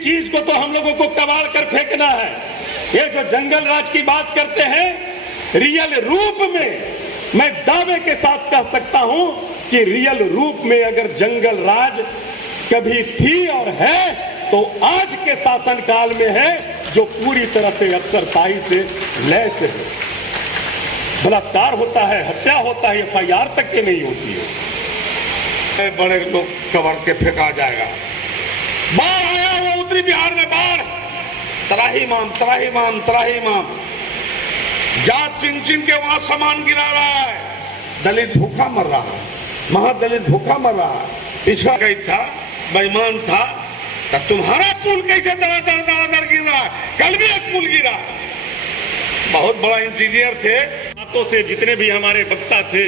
चीज को तो हम लोगों को कबाड़ कर फेंकना है। ये जो जंगल राज की बात करते हैं, रियल रूप में मैं दावे के साथ कह सकता हूं कि रियल रूप में अगर जंगल राज कभी थी और है तो आज के शासनकाल में है, जो पूरी तरह से अफसरशाही से लैस है। बलात्कार होता है, हत्या होता है, FIR तक के नहीं होती है। बड़े लोग कवर के फेंका जाएगा। बाढ़ आया हुआ उत्तरी बिहार में, बाढ़, त्राहिमाम त्राहिमाम त्राहिमाम, जात चिन चिन के वहां सामान गिरा रहा है, दलित भूखा मर रहा है, महादलित भूखा मर रहा है। पिछड़ा गई था, बेईमान था, तो तुम्हारा पुल कैसे दर गिर रहा है? कल भी एक पुल गिरा, बहुत बड़ा इंजीनियर थे। बातों से जितने भी हमारे वक्ता थे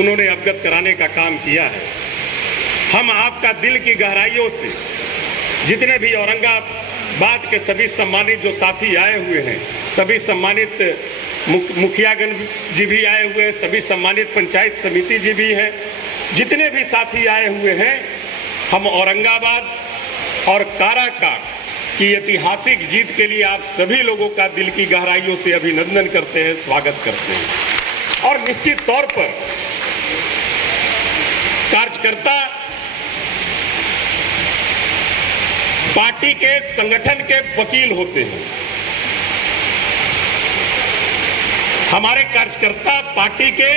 उन्होंने अवगत कराने का काम किया है। हम आपका दिल की गहराइयों से जितने भी औरंगाबाद के सभी सम्मानित जो साथी आए हुए हैं, सभी सम्मानित मुखियागण जी भी आए हुए हैं, सभी सम्मानित पंचायत समिति जी भी हैं, जितने भी साथी आए हुए हैं, हम औरंगाबाद और काराकाट की ऐतिहासिक जीत के लिए आप सभी लोगों का दिल की गहराइयों से अभिनंदन करते हैं, स्वागत करते हैं। और निश्चित तौर पर कार्यकर्ता पार्टी के संगठन के वकील होते हैं। हमारे कार्यकर्ता पार्टी के,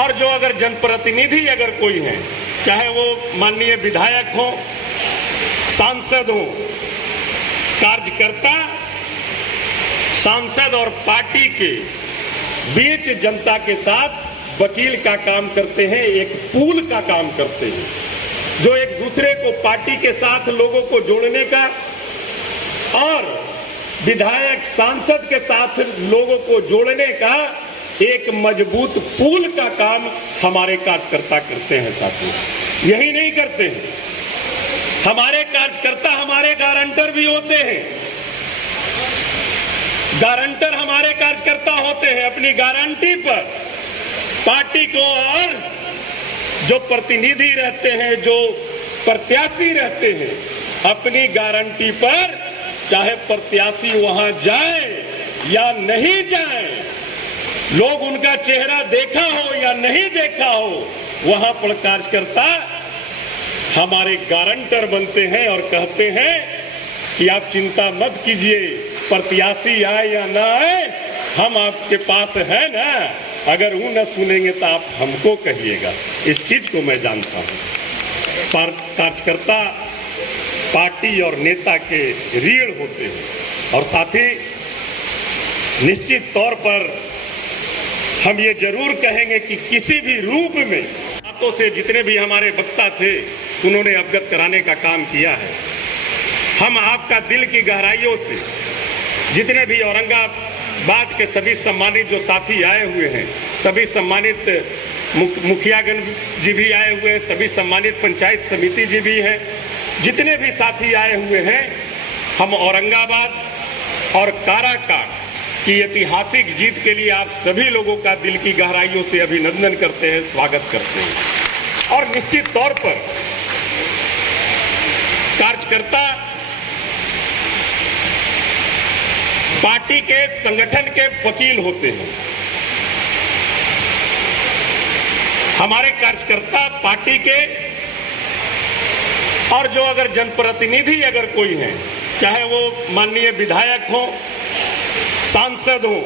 और जो अगर जनप्रतिनिधि अगर कोई है, चाहे वो माननीय विधायक हो, सांसद हो, कार्यकर्ता सांसद और पार्टी के बीच जनता के साथ वकील का काम करते हैं, एक पुल का काम करते हैं, जो एक दूसरे को पार्टी के साथ लोगों को जोड़ने का और विधायक सांसद के साथ लोगों को जोड़ने का एक मजबूत पुल का काम हमारे कार्यकर्ता करते हैं साथियों। यही नहीं करते हैं, हमारे कार्यकर्ता हमारे गारंटर भी होते हैं। गारंटर हमारे कार्यकर्ता होते हैं, अपनी गारंटी पर पार्टी को, और जो प्रतिनिधि रहते हैं, जो प्रत्याशी रहते हैं, अपनी गारंटी पर चाहे प्रत्याशी वहां जाए या नहीं जाए, लोग उनका चेहरा देखा हो या नहीं देखा हो, वहां पर कार्यकर्ता हमारे गारंटर बनते हैं और कहते हैं कि आप चिंता मत कीजिए, प्रत्याशी आए या ना आए, हम आपके पास है ना, अगर वो न सुनेंगे तो आप हमको कहिएगा। इस चीज को मैं जानता हूं। कार्यकर्ता पार्टी और नेता के रीढ़ होते हैं, और साथ ही निश्चित तौर पर हम ये जरूर कहेंगे कि किसी भी रूप में बातों से जितने भी हमारे वक्ता थे उन्होंने अवगत कराने का काम किया है। हम आपका दिल की गहराइयों से जितने भी औरंगाबाद के सभी सम्मानित जो साथी आए हुए हैं, सभी सम्मानित मुखियागण जी भी आए हुए हैं, सभी सम्मानित पंचायत समिति जी भी हैं, जितने भी साथी आए हुए हैं, हम औरंगाबाद और काराकाट की ऐतिहासिक जीत के लिए आप सभी लोगों का दिल की गहराइयों से अभिनंदन करते हैं, स्वागत करते हैं। और निश्चित तौर पर कार्यकर्ता पार्टी के संगठन के वकील होते हैं। हमारे कार्यकर्ता पार्टी के, और जो अगर जनप्रतिनिधि अगर कोई है, चाहे वो माननीय विधायक हो, सांसद हो,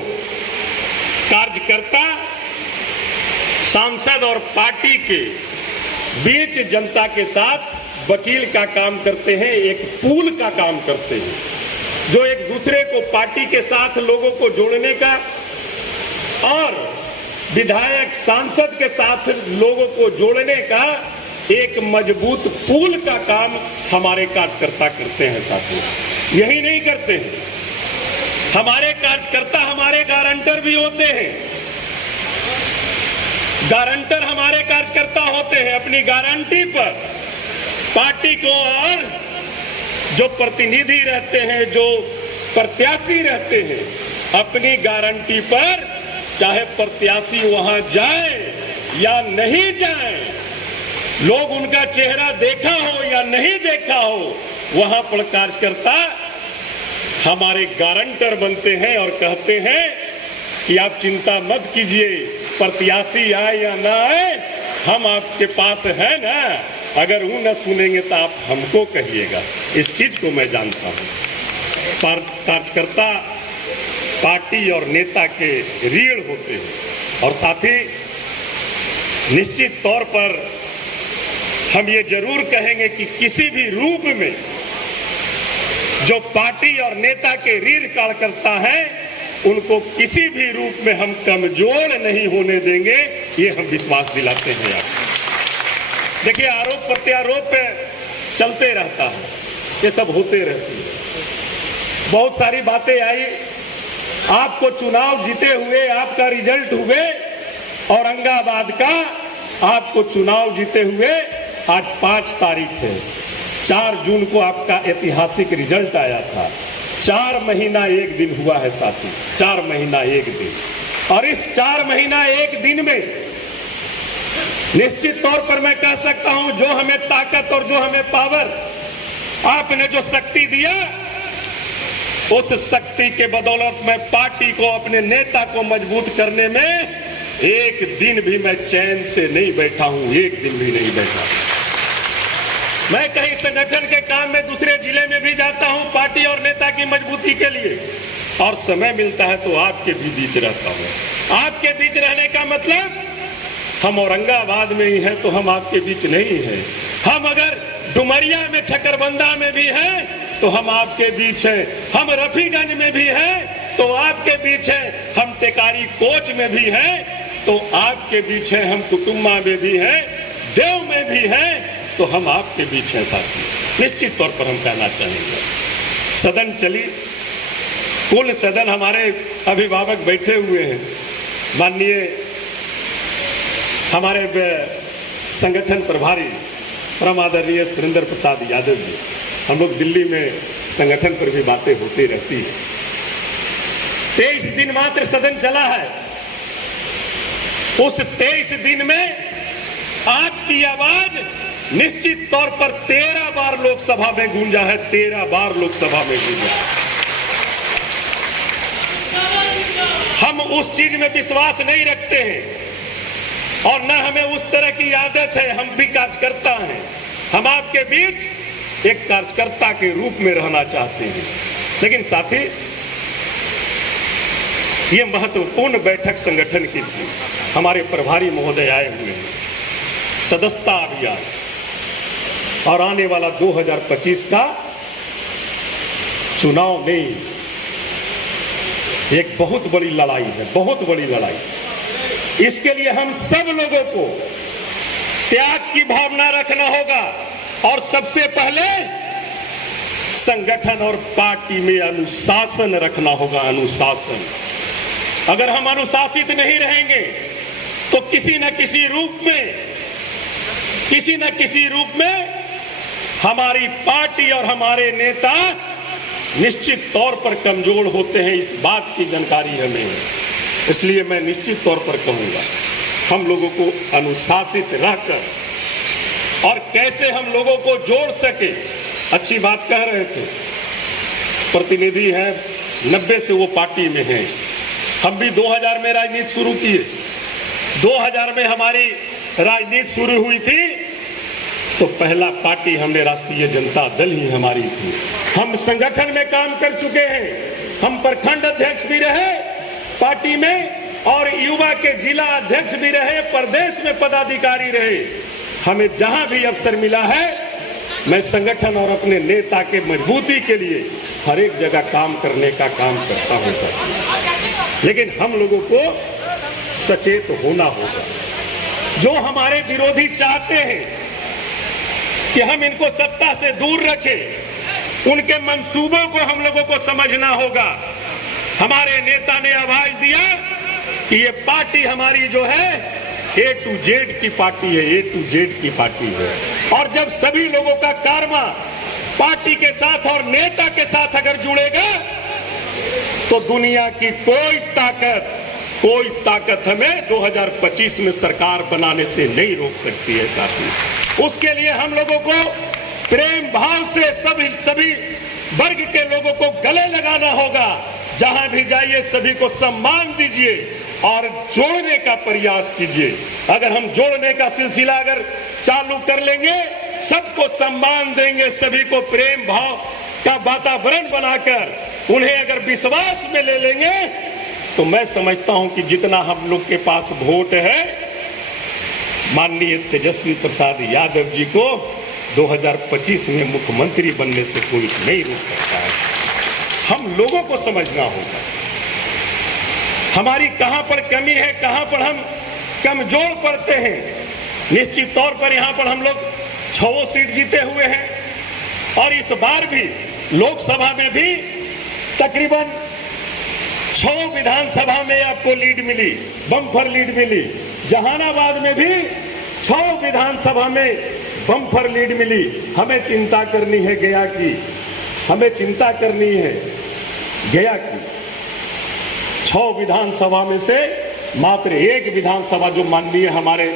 कार्यकर्ता सांसद और पार्टी के बीच जनता के साथ वकील का काम करते हैं, एक पुल का काम करते हैं, जो एक दूसरे को पार्टी के साथ लोगों को जोड़ने का और विधायक सांसद के साथ लोगों को जोड़ने का एक मजबूत पुल का काम हमारे कार्यकर्ता करते हैं साथियों। यही नहीं करते हैं, हमारे कार्यकर्ता हमारे गारंटर भी होते हैं। गारंटर हमारे कार्यकर्ता होते हैं, अपनी गारंटी पर पार्टी को, और जो प्रतिनिधि रहते हैं, जो प्रत्याशी रहते हैं, अपनी गारंटी पर चाहे प्रत्याशी वहां जाए या नहीं जाए, लोग उनका चेहरा देखा हो या नहीं देखा हो, वहां पर कार्यकर्ता हमारे गारंटर बनते हैं और कहते हैं कि आप चिंता मत कीजिए, प्रत्याशी आए या ना आए, हम आपके पास है ना, अगर वो न सुनेंगे तो आप हमको कहिएगा। इस चीज को मैं जानता हूं। कार्यकर्ता पार्टी और नेता के रीढ़ होते हैं और साथ ही निश्चित तौर पर हम ये जरूर कहेंगे कि किसी भी रूप में जो पार्टी और नेता के रीढ़ कार्यकर्ता हैं उनको किसी भी रूप में हम कमजोर नहीं होने देंगे, ये हम विश्वास दिलाते हैं। आप देखिए, आरोप प्रत्यारोप पे चलते रहता है, ये सब होते रहती है। बहुत सारी बातें आई, आपको चुनाव जीते हुए आपका रिजल्ट हुए, औरंगाबाद का आपको चुनाव जीते हुए आज 5 तारीख है, 4 जून को आपका ऐतिहासिक रिजल्ट आया था। 4 महीना 1 दिन हुआ है साथी, 4 महीना 1 दिन। और इस 4 महीना 1 दिन में निश्चित तौर पर मैं कह सकता हूं, जो हमें ताकत और जो हमें पावर आपने जो शक्ति दिया, उस शक्ति के बदौलत मैं पार्टी को, अपने नेता को मजबूत करने में एक दिन भी मैं चैन से नहीं बैठा हूं, एक दिन भी नहीं बैठा। मैं कहीं संगठन के काम में दूसरे जिले में भी जाता हूं पार्टी और नेता की मजबूती के लिए, और समय मिलता है तो आपके भी बीच रहता हूं। आपके बीच रहने का मतलब, हम औरंगाबाद में ही हैं तो हम आपके बीच नहीं हैं। हम अगर डुमरिया में, छकरबंदा में भी हैं तो हम आपके बीच हैं। हम रफीगंज में भी हैं तो आपके बीच हैं। हम टेकारी कोच में भी हैं तो आपके बीच हैं। हम कुटुम्बा में भी हैं, देव में भी हैं तो हम आपके बीच हैं साथी। निश्चित तौर पर हम कहना चाहेंगे, सदन चली, कुल सदन हमारे अभिभावक बैठे हुए हैं। माननीय हमारे संगठन प्रभारी परम आदरणीय सुरेंद्र प्रसाद यादव जी, हम लोग दिल्ली में संगठन पर भी बातें होती रहती है। 23 दिन मात्र सदन चला है, उस 23 दिन में आपकी आवाज निश्चित तौर पर 13 बार लोकसभा में गूंजा है, 13 बार लोकसभा में गूंजा है। हम उस चीज में विश्वास नहीं रखते हैं और न हमें उस तरह की आदत है। हम भी कार्यकर्ता हैं, हम आपके बीच एक कार्यकर्ता के रूप में रहना चाहते हैं। लेकिन साथी, ये महत्वपूर्ण बैठक संगठन की थी। हमारे प्रभारी महोदय आए हुए हैं, सदस्यता अभियान और आने वाला 2025 का चुनाव नहीं, एक बहुत बड़ी लड़ाई है, बहुत बड़ी लड़ाई। इसके लिए हम सब लोगों को त्याग की भावना रखना होगा और सबसे पहले संगठन और पार्टी में अनुशासन रखना होगा, अनुशासन। अगर हम अनुशासित नहीं रहेंगे तो किसी न किसी रूप में हमारी पार्टी और हमारे नेता निश्चित तौर पर कमजोर होते हैं। इस बात की जानकारी हमें है। इसलिए मैं निश्चित तौर पर कहूंगा, हम लोगों को अनुशासित रहकर और कैसे हम लोगों को जोड़ सके। अच्छी बात कह रहे थे, प्रतिनिधि हैं 90 से वो पार्टी में हैं। हम भी 2000 में राजनीति शुरू किए। 2000 में हमारी राजनीति शुरू हुई थी तो पहला पार्टी हमने राष्ट्रीय जनता दल ही हमारी थी। हम संगठन में काम कर चुके हैं, हम प्रखंड अध्यक्ष भी रहे पार्टी में और युवा के जिला अध्यक्ष भी रहे, प्रदेश में पदाधिकारी रहे। हमें जहां भी अवसर मिला है, मैं संगठन और अपने नेता के मजबूती के लिए हर एक जगह काम करने का काम करता हूं। लेकिन हम लोगों को सचेत होना होगा। जो हमारे विरोधी चाहते हैं कि हम इनको सत्ता से दूर रखें, उनके मंसूबों को हम लोगों को समझना होगा। हमारे नेता ने आवाज दिया कि ये पार्टी हमारी जो है A to Z की पार्टी है, A to Z की पार्टी है। और जब सभी लोगों का कारवा पार्टी के साथ और नेता के साथ अगर जुड़ेगा तो दुनिया की कोई ताकत हमें 2025 में सरकार बनाने से नहीं रोक सकती है साथी। उसके लिए हम लोगों को प्रेम भाव से सभी वर्ग के लोगों को गले लगाना होगा। जहां भी जाइए सभी को सम्मान दीजिए और जोड़ने का प्रयास कीजिए। अगर हम जोड़ने का सिलसिला अगर चालू कर लेंगे, सबको सम्मान देंगे, सभी को प्रेम भाव का वातावरण बनाकर उन्हें अगर विश्वास में ले लेंगे, तो मैं समझता हूं कि जितना हम लोग के पास वोट है, माननीय तेजस्वी प्रसाद यादव जी को 2025 में मुख्यमंत्री बनने से कोई नहीं रोक सकता है। हम लोगों को समझना होगा हमारी कहां पर कमी है, कहां पर हम कमजोर पड़ते हैं। निश्चित तौर पर यहां पर हम लोग 6 सीट जीते हुए हैं और इस बार भी लोकसभा में भी तकरीबन 6 विधानसभा में आपको लीड मिली, बम्पर लीड मिली। जहानाबाद में भी 6 विधानसभा में बम्पर लीड मिली। हमें चिंता करनी है गया की, हमें चिंता करनी है गया की। 6 विधानसभा में से मात्र 1 विधानसभा जो माननीय हमारे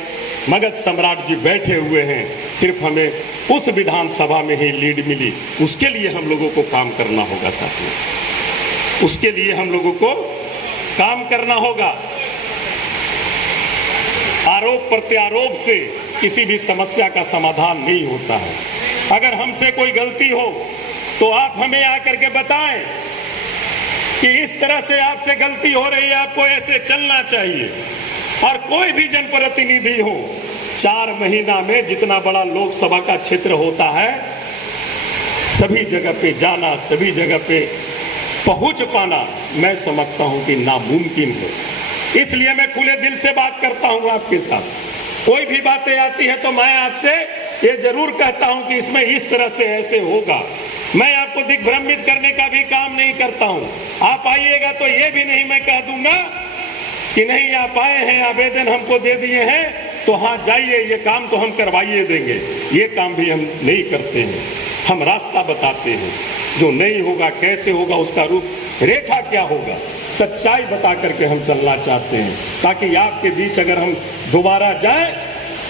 मगध सम्राट जी बैठे हुए हैं, सिर्फ हमें उस विधानसभा में ही लीड मिली। उसके लिए हम लोगों को काम करना होगा साथियों, उसके लिए हम लोगों को काम करना होगा। आरोप प्रत्यारोप से किसी भी समस्या का समाधान नहीं होता है। अगर हमसे कोई गलती हो तो आप हमें आकर के बताएं कि इस तरह से आपसे गलती हो रही है, आपको ऐसे चलना चाहिए। और कोई भी जनप्रतिनिधि हो, 4 महीना में जितना बड़ा लोकसभा का क्षेत्र होता है, सभी जगह पे जाना, सभी जगह पे पहुंच पाना, मैं समझता हूं कि नामुमकिन है। इसलिए मैं खुले दिल से बात करता हूं आपके साथ। कोई भी बातें आती है तो मैं आपसे ये जरूर कहता हूं कि इसमें इस तरह से ऐसे होगा। मैं आपको दिग्भ्रमित करने का भी काम नहीं करता हूं। आप आइएगा तो ये भी नहीं मैं कह दूंगा कि नहीं आप आए हैं, आवेदन हमको दे दिए हैं तो हाँ जाइए, ये काम तो हम करवाइए देंगे। ये काम भी हम नहीं करते हैं। हम रास्ता बताते हैं, जो नहीं होगा कैसे होगा, उसका रूप रेखा क्या होगा, सच्चाई बता करके हम चलना चाहते हैं, ताकि आपके बीच अगर हम दोबारा जाए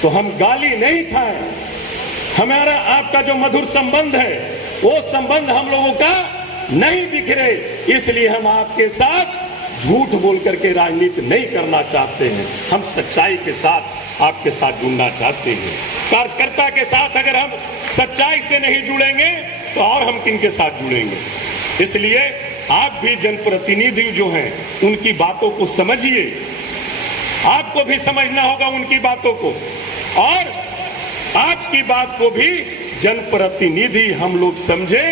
तो हम गाली नहीं खाएं। हमारा आपका जो मधुर संबंध है वो संबंध हम लोगों का नहीं बिखरे। इसलिए हम आपके साथ झूठ बोल करके राजनीति नहीं करना चाहते हैं। हम सच्चाई के साथ आपके साथ जुड़ना चाहते हैं। कार्यकर्ता के साथ अगर हम सच्चाई से नहीं जुड़ेंगे तो और हम किनके साथ जुड़ेंगे। इसलिए आप भी जनप्रतिनिधि जो हैं उनकी बातों को समझिए, आपको भी समझना होगा उनकी बातों को, और आपकी बात को भी जनप्रतिनिधि हम लोग समझे।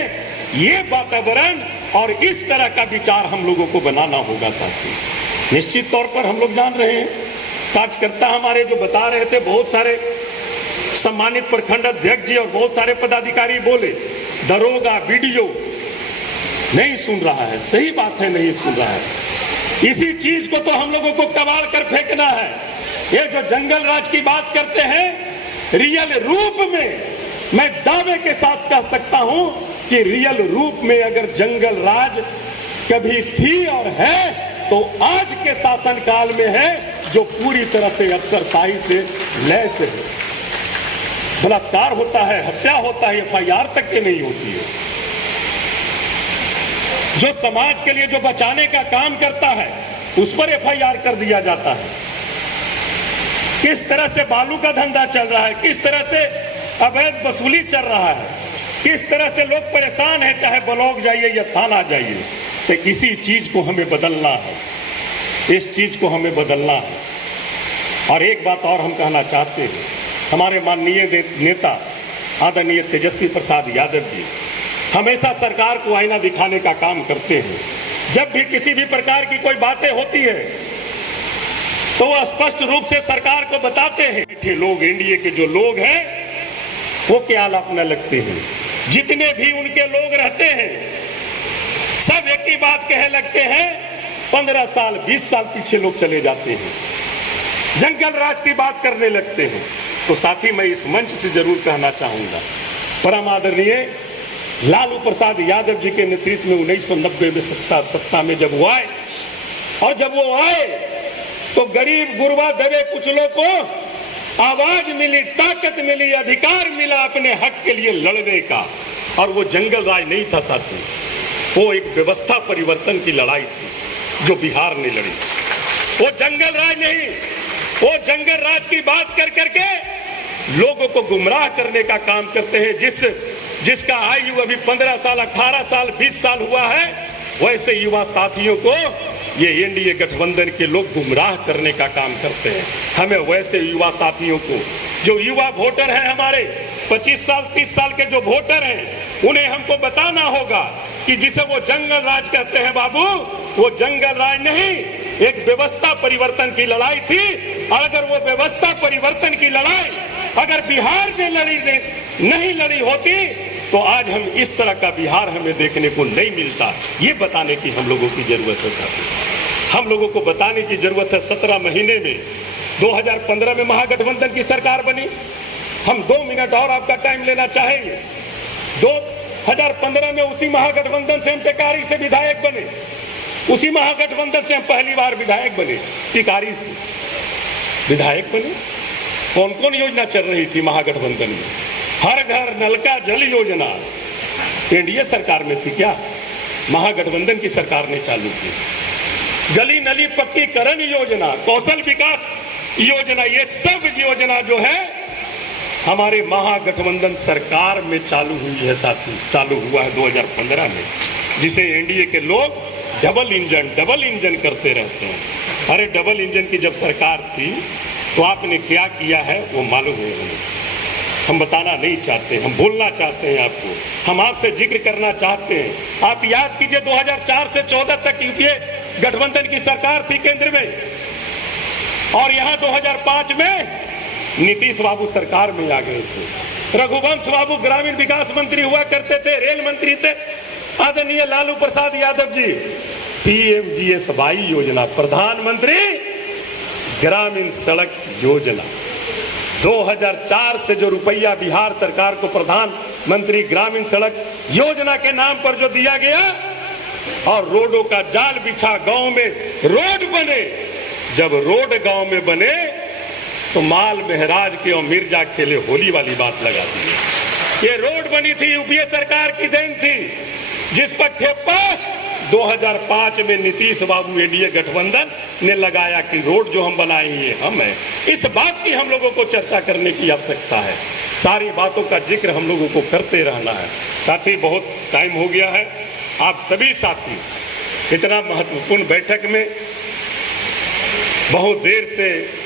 ये वातावरण और इस तरह का विचार हम लोगों को बनाना होगा साथी। निश्चित तौर पर हम लोग जान रहे हैं, कार्यकर्ता हमारे जो बता रहे थे, बहुत सारे सम्मानित प्रखंड अध्यक्ष जी और बहुत सारे पदाधिकारी बोले दरोगा वीडियो नहीं सुन रहा है। सही बात है, नहीं सुन रहा है। इसी चीज को तो हम लोगों को कबाड़ कर फेंकना है। ये जो जंगल राज की बात करते हैं, रियल रूप में मैं दावे के साथ कह सकता हूं कि रियल रूप में अगर जंगल राज कभी थी और है तो आज के शासनकाल में है, जो पूरी तरह से अफसरशाही से लैस है। बलात्कार होता है, हत्या होता है, FIR तक के नहीं होती है। जो समाज के लिए जो बचाने का काम करता है उस पर FIR कर दिया जाता है। किस तरह से बालू का धंधा चल रहा है, किस तरह से अवैध वसूली चल रहा है, किस तरह से लोग परेशान हैं, चाहे ब्लॉक जाइए या थाना जाइए। तो इसी चीज को हमें बदलना है, इस चीज को हमें बदलना है। और एक बात और हम कहना चाहते हैं, हमारे माननीय नेता आदरणीय तेजस्वी प्रसाद यादव जी हमेशा सरकार को आईना दिखाने का काम करते हैं। जब भी किसी भी प्रकार की कोई बातें होती है तो वह स्पष्ट रूप से सरकार को बताते हैं। ये लोग, एनडीए के जो लोग हैं वो क्या लापना लगते हैं। जितने भी उनके लोग रहते हैं सब एक ही बात कहे लगते हैं। 15 साल 20 साल पीछे लोग चले जाते हैं, जंगल राज की बात करने लगते हैं। तो साथी मैं इस मंच से जरूर कहना चाहूंगा, परम आदरणीय लालू प्रसाद यादव जी के नेतृत्व में 1990 में सत्ता में जब वो आए, और जब वो आए तो गरीब गुरबा दबे कुचलों को आवाज मिली, ताकत मिली, अधिकार मिला अपने हक के लिए लड़ने का। और वो जंगल राज नहीं था साथी, वो एक व्यवस्था परिवर्तन की लड़ाई थी जो बिहार ने लड़ी। वो जंगल राज नहीं, वो जंगल राज की बात कर करके लोगों को गुमराह करने का काम करते हैं। जिसका आयु अभी 15 साल, 18 साल, 20 साल हुआ है, वैसे युवा साथियों को ये एनडीए गठबंधन के लोग गुमराह करने का काम करते हैं। हमें वैसे युवा साथियों को, जो युवा वोटर हैं हमारे 25 साल 30 साल के जो वोटर हैं, उन्हें हमको बताना होगा कि जिसे वो जंगल राज कहते हैं बाबू, वो जंगल राज नहीं, एक व्यवस्था परिवर्तन की लड़ाई थी। और अगर वो व्यवस्था परिवर्तन की लड़ाई अगर बिहार में नहीं लड़ी होती तो आज हम इस तरह का बिहार हमें देखने को नहीं मिलता। ये बताने की हम लोगों की जरूरत है साथी, हम लोगों को बताने की जरूरत है। 17 महीने में 2015 में महागठबंधन की सरकार बनी। हम 2 मिनट और आपका टाइम लेना चाहेंगे। 2015 में उसी महागठबंधन से हम टिकारी से विधायक बने, उसी महागठबंधन से हम पहली बार विधायक बने, टिकारी से विधायक बने। कौन कौन योजना चल रही थी महागठबंधन में? हर घर नल का जल योजना एनडीए सरकार में थी क्या? महागठबंधन की सरकार ने चालू की। गली नली पक्कीकरण योजना, कौशल विकास योजना, ये सब योजना जो है हमारे महागठबंधन सरकार में चालू हुई है साथी, चालू हुआ है 2015 में, जिसे एनडीए के लोग डबल इंजन करते रहते हैं। अरे डबल इंजन की जब सरकार थी तो आपने क्या किया है वो मालूम है हमें। हम बताना नहीं चाहते, हम बोलना चाहते हैं आपको, हम आपसे जिक्र करना चाहते हैं। आप याद कीजिए 2004 से 14 तक यूपीए गठबंधन की सरकार थी केंद्र में, और यहाँ 2005 में नीतीश बाबू सरकार में आ गए थे। रघुवंश बाबू ग्रामीण विकास मंत्री हुआ करते थे, रेल मंत्री थे आदरणीय लालू प्रसाद यादव जी। पीएमजीएसवाई योजना, प्रधानमंत्री ग्रामीण सड़क योजना, 2004 से जो रुपया बिहार सरकार को प्रधानमंत्री ग्रामीण सड़क योजना के नाम पर जो दिया गया, और रोडों का जाल बिछा, गांव में रोड बने। जब रोड गांव में बने तो माल महराज के और मिर्जा खेले होली वाली बात लगा दी। ये रोड बनी थी यूपीए सरकार की देन थी, जिस पर ठेपा 2005 में नीतीश बाबू एनडीए गठबंधन ने लगाया कि रोड जो हम बनाए ये हम है। इस बात की हम लोगों को चर्चा करने की आवश्यकता है, सारी बातों का जिक्र हम लोगों को करते रहना है। साथी बहुत टाइम हो गया है, आप सभी साथी इतना महत्वपूर्ण बैठक में बहुत देर से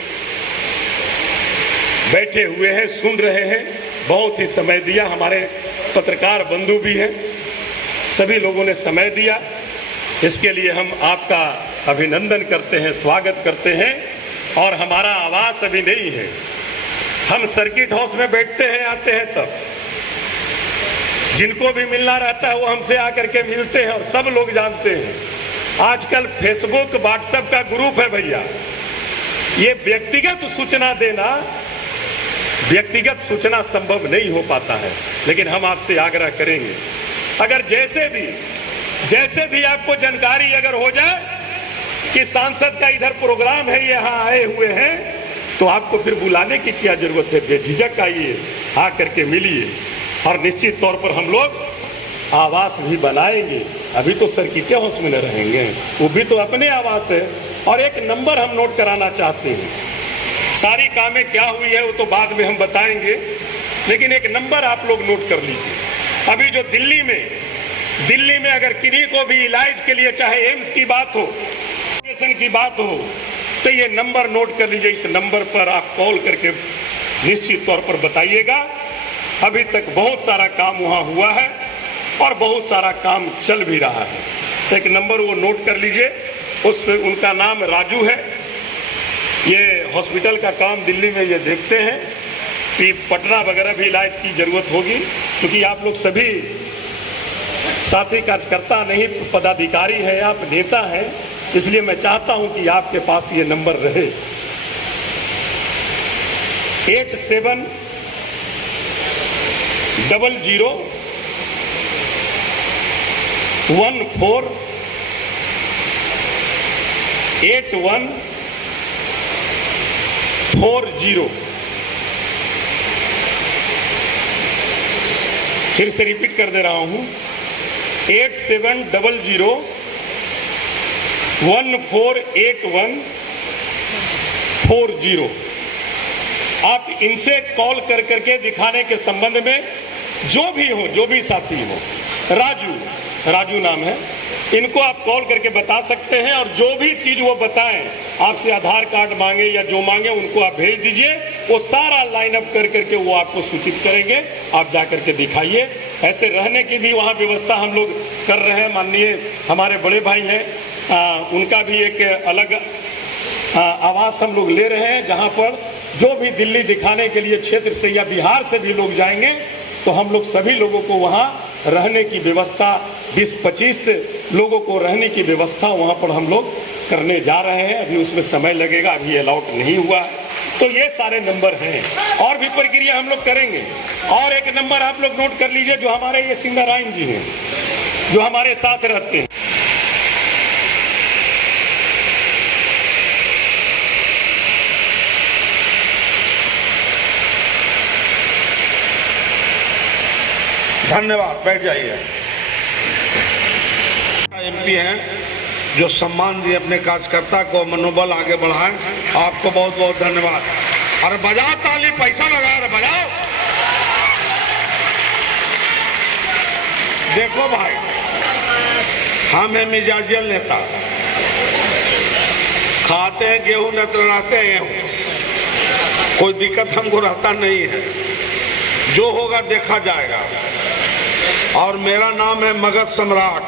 बैठे हुए हैं, सुन रहे हैं, बहुत ही समय दिया। हमारे पत्रकार बंधु भी हैं, सभी लोगों ने समय दिया, इसके लिए हम आपका अभिनंदन करते हैं, स्वागत करते हैं। और हमारा आवास अभी नहीं है, हम सर्किट हाउस में बैठते हैं, आते हैं तब जिनको भी मिलना रहता है वो हमसे आकर के मिलते हैं, और सब लोग जानते हैं आजकल फेसबुक व्हाट्सएप का ग्रुप है भैया। ये व्यक्तिगत सूचना देना, व्यक्तिगत सूचना संभव नहीं हो पाता है, लेकिन हम आपसे आग्रह करेंगे अगर जैसे भी आपको जानकारी अगर हो जाए कि सांसद का इधर प्रोग्राम है, यहाँ आए हुए हैं, तो आपको फिर बुलाने की क्या जरूरत है, बेझिझक आइए, आकर के मिलिए। और निश्चित तौर पर हम लोग आवास भी बनाएंगे। अभी तो सर्किट हाउस में न रहेंगे, वो भी तो अपने आवास है। और एक नंबर हम नोट कराना चाहते हैं, सारी कामें क्या हुई है वो तो बाद में हम बताएंगे, लेकिन एक नंबर आप लोग नोट कर लीजिए। अभी जो दिल्ली में अगर किन्हीं को भी इलाज के लिए, चाहे एम्स की बात हो, की बात हो, तो ये नंबर नोट कर लीजिए। इस नंबर पर आप कॉल करके निश्चित तौर पर बताइएगा। अभी तक बहुत सारा काम वहाँ हुआ है और बहुत सारा काम चल भी रहा है। एक नंबर वो नोट कर लीजिए, उनका नाम राजू है। ये हॉस्पिटल का काम दिल्ली में ये देखते हैं कि पटना वगैरह भी इलाज की जरूरत होगी, क्योंकि आप लोग सभी साथी कार्यकर्ता नहीं पदाधिकारी हैं, आप नेता हैं, इसलिए मैं चाहता हूं कि आपके पास ये नंबर रहे। 8700 14 8140 फिर से रिपीट कर दे रहा हूं, 8700148140। आप इनसे कॉल कर करके दिखाने के संबंध में जो भी साथी हो, राजू नाम है, इनको आप कॉल करके बता सकते हैं और जो भी चीज वो बताएं, आपसे आधार कार्ड मांगे या जो मांगे उनको आप भेज दीजिए, वो सारा लाइन अप कर करके वो आपको सूचित करेंगे, आप जा करके दिखाइए। ऐसे रहने की भी वहाँ व्यवस्था हम लोग कर रहे हैं। माननीय हमारे बड़े भाई हैं, उनका भी एक अलग आवास हम लोग ले रहे हैं, जहाँ पर जो भी दिल्ली दिखाने के लिए क्षेत्र से या बिहार से भी लोग जाएंगे तो हम लोग सभी लोगों को वहाँ रहने की व्यवस्था, 20-25 लोगों को रहने की व्यवस्था वहाँ पर हम लोग करने जा रहे हैं। अभी उसमें समय लगेगा, अभी अलाउट नहीं हुआ। तो ये सारे नंबर हैं और भी प्रक्रिया हम लोग करेंगे। और एक नंबर आप लोग नोट कर लीजिए, जो हमारे ये सिंगारायन जी हैं, जो हमारे साथ रहते हैं। धन्यवाद, बैठ जाइए। एमपी हैं जो सम्मान दिए अपने कार्यकर्ता को, मनोबल आगे बढ़ाएं, आपको बहुत बहुत धन्यवाद। अरे बजाओ ताली, पैसा लगा रहे, बजाओ। देखो भाई, हम हैं मिजाजियल नेता, खाते हैं गेहूं न रहते हैं, कोई दिक्कत हमको रहता नहीं है, जो होगा देखा जाएगा। और मेरा नाम है मगध सम्राट।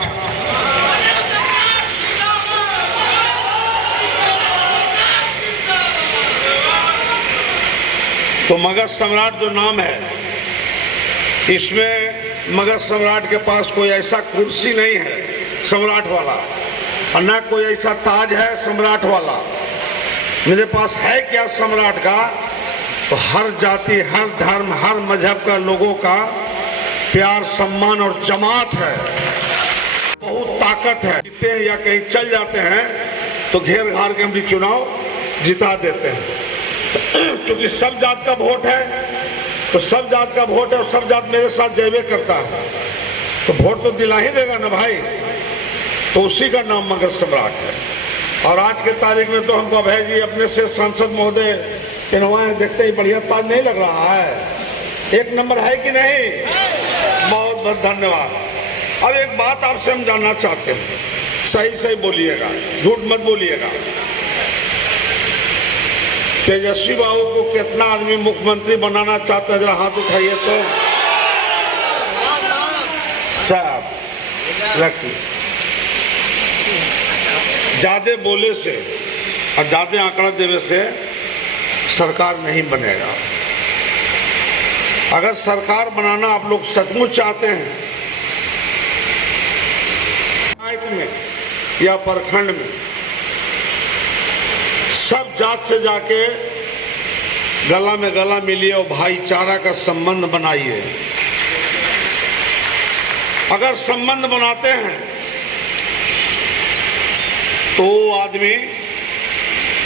तो मगध सम्राट जो नाम है, इसमें मगध सम्राट के पास कोई ऐसा कुर्सी नहीं है सम्राट वाला, और न कोई ऐसा ताज है सम्राट वाला। मेरे पास है क्या सम्राट का? तो हर जाति, हर धर्म, हर मजहब का लोगों का प्यार, सम्मान और जमात है, बहुत ताकत है। जीते हैं या कहीं चल जाते हैं तो घेर घार के हम भी चुनाव जिता देते हैं। क्योंकि सब जात का वोट है, तो सब जात का वोट है और सब जात मेरे साथ जयबे करता है, तो वोट तो दिला ही देगा ना भाई। तो उसी का नाम मगध सम्राट है। और आज के तारीख में तो हमको अभय जी अपने से सांसद महोदय पहनवाए, देखते ही बढ़िया ताज नहीं लग रहा है? एक नंबर है कि नहीं? बहुत बहुत धन्यवाद। अब एक बात आपसे हम जानना चाहते हैं, सही सही बोलिएगा, झूठ मत बोलिएगा। तेजस्वी बाबू को कितना आदमी मुख्यमंत्री बनाना चाहते हैं? जरा हाथ उठाइए तो। साहब रखिए, ज्यादा बोले से और ज्यादा आंकड़ा देने से सरकार नहीं बनेगा। अगर सरकार बनाना आप लोग सचमुच चाहते हैं, पंचायत में या प्रखंड में सब जात से जाके गला में गला मिलिए और भाईचारा का संबंध बनाइए। अगर संबंध बनाते हैं तो वो आदमी,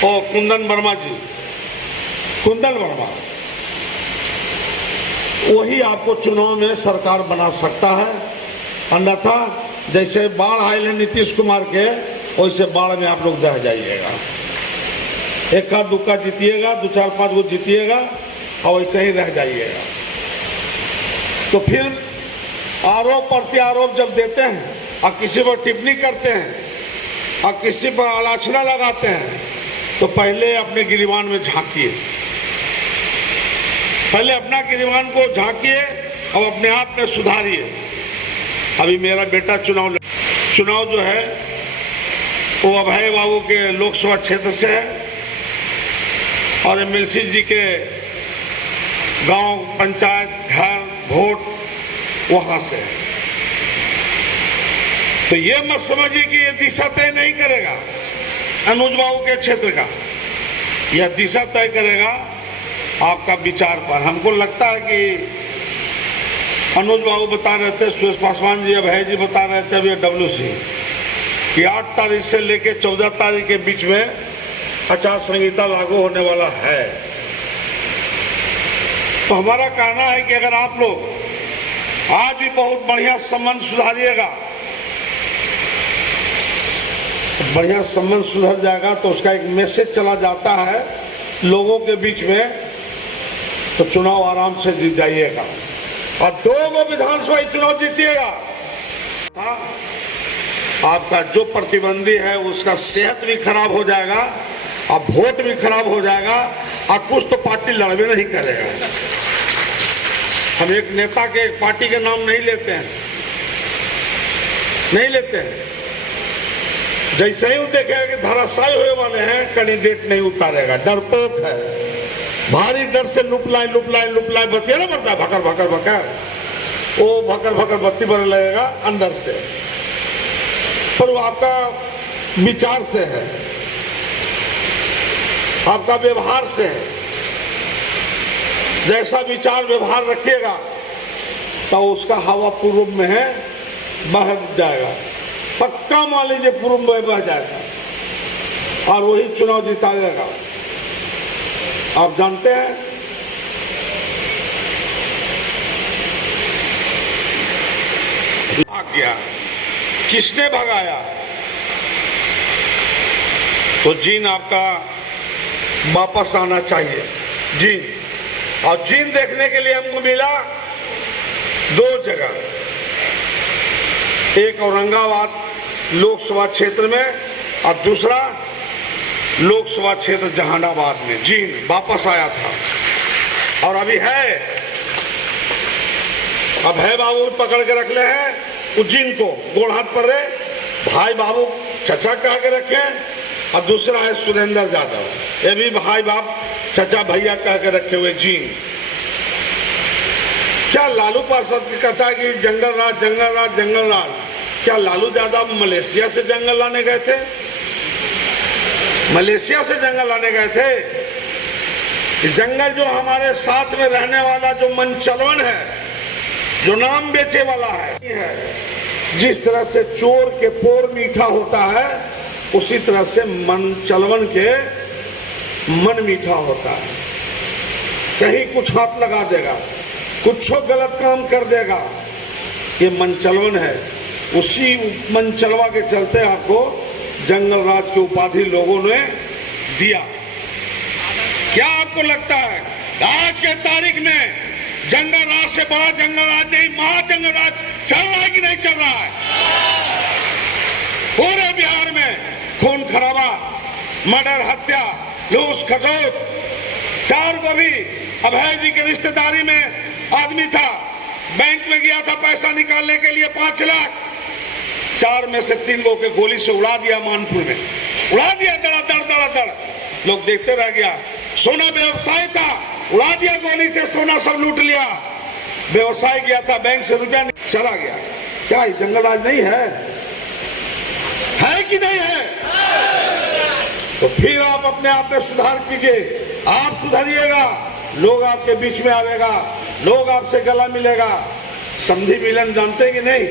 ओ कुंदन वर्मा जी, कुंदन वर्मा, वही आपको चुनाव में सरकार बना सकता है। अन्यथा जैसे बाढ़ आए हैं नीतीश कुमार के, वैसे बाढ़ में आप लोग दह जाइएगा। एका दुक्का जीतिएगा, 2-4-5 गो जीतिएगा और वैसे ही रह जाइएगा। तो फिर आरोप प्रत्यारोप जब देते हैं और किसी पर टिप्पणी करते हैं और किसी पर आलोचना लगाते हैं, तो पहले अपने गिरिबान में झांकिए, पहले अपना गिरिबान को झांकिए और अपने आप में सुधारिए। अभी मेरा बेटा चुनाव जो है वो अभय बाबू के लोकसभा क्षेत्र से है और एमएलसी जी के गांव, पंचायत, घर, वोट वहां से है। तो ये मत समझिए कि ये दिशा तय नहीं करेगा अनुज बाबू के क्षेत्र का, यह दिशा तय करेगा आपका विचार पर। हमको लगता है कि अनुज बाबू बता रहे थे, सुरेश पासवान जी, अभय जी बता रहे थे अभी WC कि 8 तारीख से लेकर 14 तारीख के बीच में आचार संहिता लागू होने वाला है। तो हमारा कहना है कि अगर आप लोग आज भी बहुत बढ़िया संबंध सुधारिएगा। बढ़िया संबंध सुधर जाएगा तो उसका एक मैसेज चला जाता है लोगों के बीच में, तो चुनाव आराम से जीत जाइएगा और 2 विधानसभा चुनाव जीतिएगा। हाँ, आपका जो प्रतिद्वंदी है उसका सेहत भी खराब हो जाएगा और वोट भी खराब हो जाएगा और कुछ तो पार्टी लड़बे नहीं करेगा। हम एक नेता के एक पार्टी के नाम नहीं लेते हैं, नहीं लेते हैं। जैसे ही वो देखेगा कि धराशायी हुए वाले हैं, कैंडिडेट नहीं उतारेगा, डरपोक है, भारी डर से लुप लाइन बत्ती ना बढ़ता है, भकर भकर भकर, वो भकर भकर बत्ती बढ़ने लगेगा अंदर से, पर वो आपका विचार से है, आपका व्यवहार से है। जैसा विचार व्यवहार रखिएगा तो उसका हवा पूर्व में है, बह जाएगा, पक्का मान लीजिए पूर्व में बह जाएगा और वही चुनाव जीता जाएगा। आप जानते हैं भाग गया, किसने भगाया? तो जीन आपका वापस आना चाहिए, जीन। और जीन देखने के लिए हमको मिला 2 जगह, एक औरंगाबाद लोकसभा क्षेत्र में और दूसरा लोकसभा क्षेत्र जहानाबाद में। जीन वापस आया था और अभी है, अब है बाबू पकड़ के रख ले हैं उज्जैन को, गोड़ हाथ पर रहे भाई बाबू चचा कह के रखे, और दूसरा है सुरेंद्र यादव, ये भी भाई बाप चचा भैया कह के रखे हुए जीन। क्या लालू पार्षद कहता है कि जंगल राज जंगल राज जंगल राज, क्या लालू यादव मलेशिया से जंगल लाने गए थे? मलेशिया से जंगल लाने गए थे? जंगल जो हमारे साथ में रहने वाला जो मनचलवन है, जो नाम बेचे वाला है, जिस तरह से चोर के पोर मीठा होता है, उसी तरह से मनचलवन के मन मीठा होता है। कहीं कुछ हाथ लगा देगा, कुछ गलत काम कर देगा, ये मनचलवन है। उसी मनचलवा के चलते आपको जंगल राज की उपाधि लोगों ने दिया। क्या आपको लगता है आज के तारीख में जंगल राज से बड़ा जंगल राज नहीं, महाजंगल राज चल रहा है कि नहीं चल रहा है? पूरे बिहार में खून खराबा, मर्डर, हत्या, लूट खसोट। 4 बभी अभय जी के रिश्तेदारी में आदमी था, बैंक में गया था पैसा निकालने के लिए 5 लाख, 4 में से 3 लोगों के गोली से उड़ा दिया, मानपुर में उड़ा दिया, दड़ा लोग देखते रह गया। सोना व्यवसाय था, उड़ा दिया गोली से, सोना सब लूट लिया। व्यवसाय गया था, बैंक से रुपया चला गया। क्या जंगल राज नहीं है? है कि नहीं है? तो फिर आप अपने आप में सुधार कीजिए, आप सुधरिएगा, लोग आपके बीच में आवेगा, लोग आपसे गला मिलेगा। संधि मिलन जानते कि नहीं?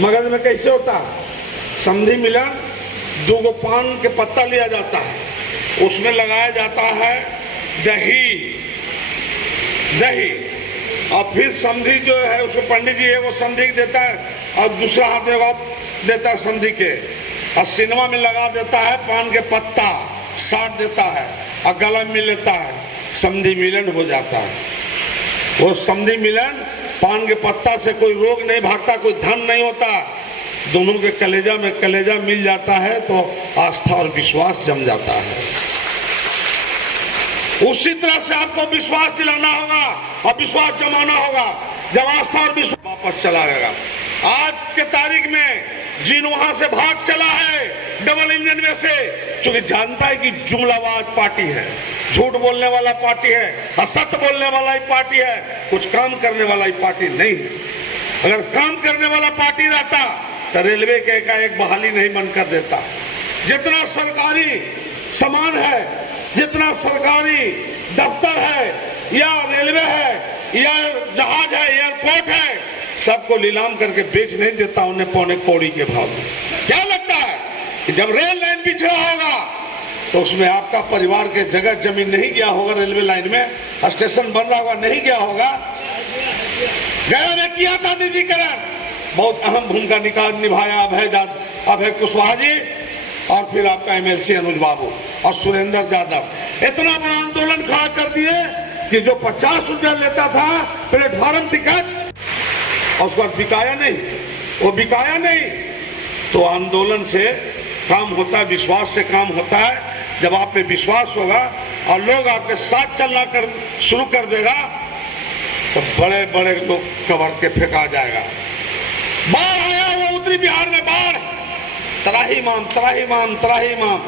मगध में कैसे होता है संधि मिलन? 2 पान के पत्ता लिया जाता है, उसमें लगाया जाता है दही, और फिर संधि जो है उसको पंडित जी है वो संधि देता है और दूसरा हाथ देता है संधि के, और सिनेमा में लगा देता है पान के पत्ता, साट देता है और गला मिल लेता है, संधि मिलन हो जाता है। वो संधि मिलन, पान के पत्ता से कोई रोग नहीं भागता, कोई धन नहीं होता, दोनों के कलेजा में कलेजा मिल जाता है तो आस्था और विश्वास जम जाता है। उसी तरह से आपको विश्वास दिलाना होगा और विश्वास जमाना होगा। जब आस्था और विश्वास वापस चला रहेगा। आज के तारीख में जिन वहां से भाग चला है डबल इंजन में से, क्योंकि जानता है कि जुमलाबाज पार्टी है, झूठ बोलने वाला पार्टी है, असत्य बोलने वाला ही पार्टी है, कुछ काम करने वाला ही पार्टी नहीं है। अगर काम करने वाला पार्टी रहता तो रेलवे के एक बहाली नहीं बंद कर देता। जितना सरकारी सामान है, जितना सरकारी दफ्तर है या रेलवे है या जहाज है, एयरपोर्ट है, सबको नीलाम करके बेच नहीं देता उन्हें पौने कौड़ी के भाव में। क्या लगता है कि जब रेल लाइन पिछड़ा होगा तो उसमें आपका परिवार के जगह जमीन नहीं गया होगा, रेलवे लाइन में स्टेशन बन रहा होगा नहीं गया होगा, गया ने किया था निजीकरण, बहुत अहम भूमिका निभाया अभय कुशवाहा जी, और फिर आपका एमएलसी अनुज बाबू और सुरेंद्र यादव। इतना बड़ा आंदोलन खड़ा कर दिए कि जो 50 रुपया लेता था प्लेटफॉर्म टिकट, और उसको बिकाया नहीं, वो बिकाया नहीं। तो आंदोलन से काम होता है, विश्वास से काम होता है। जब आप पे विश्वास होगा और लोग आपके साथ चलना शुरू कर देगा, तो बड़े बड़े लोग कबर के फेंका जाएगा। बाढ़ आया वो उत्तरी बिहार में, बाढ़, त्राही माम त्राही माम त्राही माम,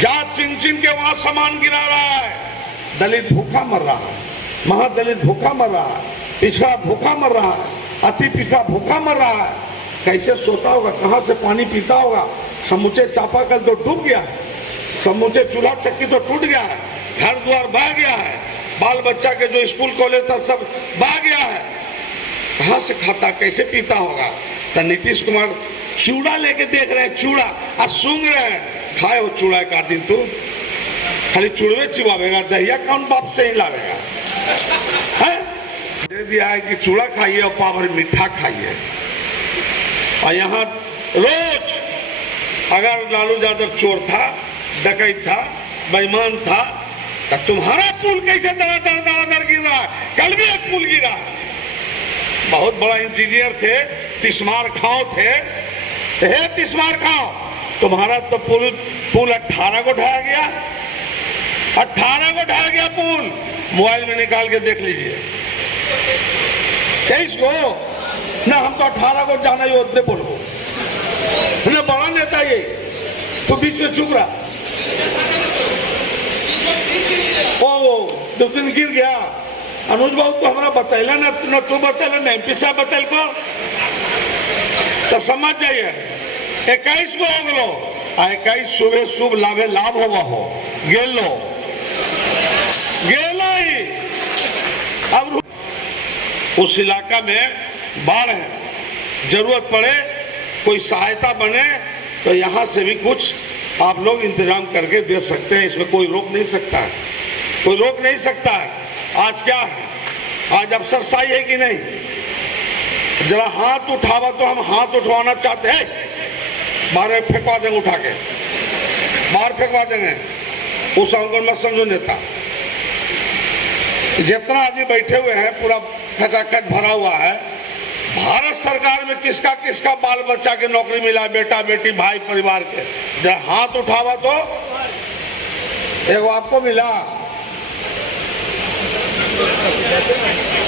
जात चिन के वहां सामान गिरा रहा है। दलित भूखा मर रहा है, महादलित भूखा मर रहा है, पिछड़ा भूखा मर रहा है, अति पिछड़ा भूखा मर रहा है। कैसे सोता होगा, कहां से पानी पीता होगा? समूचे चापाकल तो डूब गया है, समूचे चूल्हा चक्की तो टूट गया है, घर द्वार बह गया है, बाल बच्चा के जो स्कूल कॉलेज था सब बह गया है। कहां से खाता, कैसे पीता होगा? तो नीतीश कुमार चूड़ा लेके देख रहे हैं, चूड़ा और सूंघ रहे हैं। खाए हो चूड़ा का दिन, तू खाली चूड़वे चिबावेगा, दहिया कौन बाप से ही लावेगा? है दे दिया है कि चूड़ा खाइए और पावर मीठा खाइए। और यहाँ रोज अगर लालू यादव चोर था, डकैत था, बेईमान था, तो तुम्हारा पुल कैसे दर गिर रहा है? कल भी एक पुल गिरा, बहुत बड़ा इंजीनियर थे, तिस्मार खाओ थे, हे तिस्मार खाओ, तुम्हारा तो पुल 18 को ढाया गया, 18 को ढाया गया पुल। मोबाइल में निकाल के देख लीजिए। 23 को ना, हम तो 18 को जाना ही होते बोलो ना, बड़ा नेता ये तो बीच में चुप रहा। ओ 2 दिन गिर गया। अनुज बाबू तो हमारा बतैला न तू बतैला, न एमपी साहब बतैल को, तो समझ जाइए। 21 को हो गलो, 21 सुबह शुभ लाभे लाभ होगा हो गेलो ही। अब उस इलाका में बाढ़ है, जरूरत पड़े कोई सहायता बने तो यहां से भी कुछ आप लोग इंतजाम करके दे सकते हैं, इसमें कोई रोक नहीं सकता है, कोई रोक नहीं सकता है। आज क्या है, आज अफसरशाही है कि नहीं? जरा हाथ उठावा तो हम हाथ उठवाना चाहते हैं, बाहर फेंकवा देंगे, उठा के बाहर फेंकवा देंगे। उस आंदोलन में समझो नेता जितना आदमी बैठे हुए हैं, पूरा खचाखच भरा हुआ है। भारत सरकार में किसका किसका बाल बच्चा के नौकरी मिला, बेटा बेटी भाई परिवार के, जरा हाथ उठावा तो। एगो आपको मिला,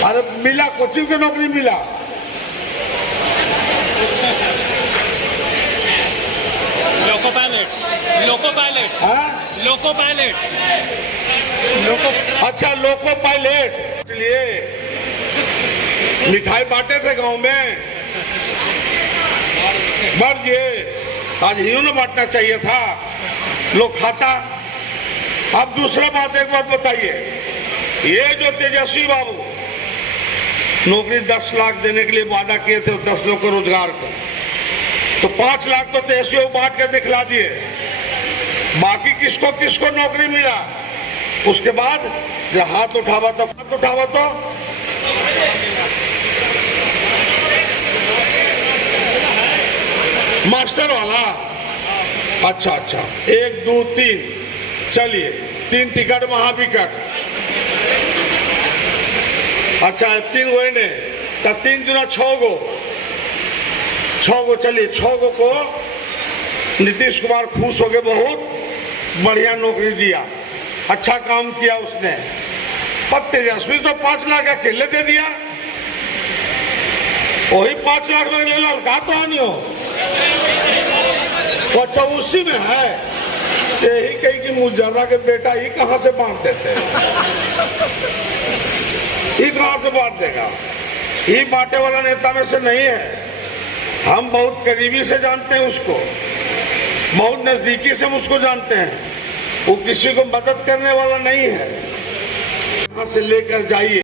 अरे मिला, कोचिंग की नौकरी मिला। लोको पायलट हाँ, लोको पायलट। अच्छा लोको पायलट। इसलिए मिठाई बांटे थे गांव में, बढ़ गए, आज हीरो ने बांटना चाहिए था, लोग खाता। अब दूसरा बात, एक बात बताइए, ये जो तेजस्वी बाबू नौकरी 10 लाख देने के लिए वादा किए थे 10 लोग को रोजगार को, तो 5 लाख तो तेजस्वी बांट के दिखला दिए, बाकी किसको किसको नौकरी मिला? उसके बाद जब हाथ उठावा तो मास्टर वाला। अच्छा 1 2 3, चलिए 3 टिकट वहां भी कट। अच्छा 3 गो ने, तो 3 दुना 6 गो, चलिए 6 गो को नीतीश कुमार खुश हो गए, बहुत बढ़िया नौकरी दिया, अच्छा काम किया उसने। पर तेजस्वी तो 5 लाख अकेले दे दिया, वही 5 लाख में ले ललका तो आनी हो, तो अच्छा उसी में है से ही कही कि मुजर्रा के बेटा ही कहां से बांट देते, ये कहां से बांट देगा? ये बांटे वाला नेता में से नहीं है। हम बहुत करीबी से जानते हैं उसको, बहुत नजदीकी से हम उसको जानते हैं, वो किसी को मदद करने वाला नहीं है। यहां से लेकर जाइए।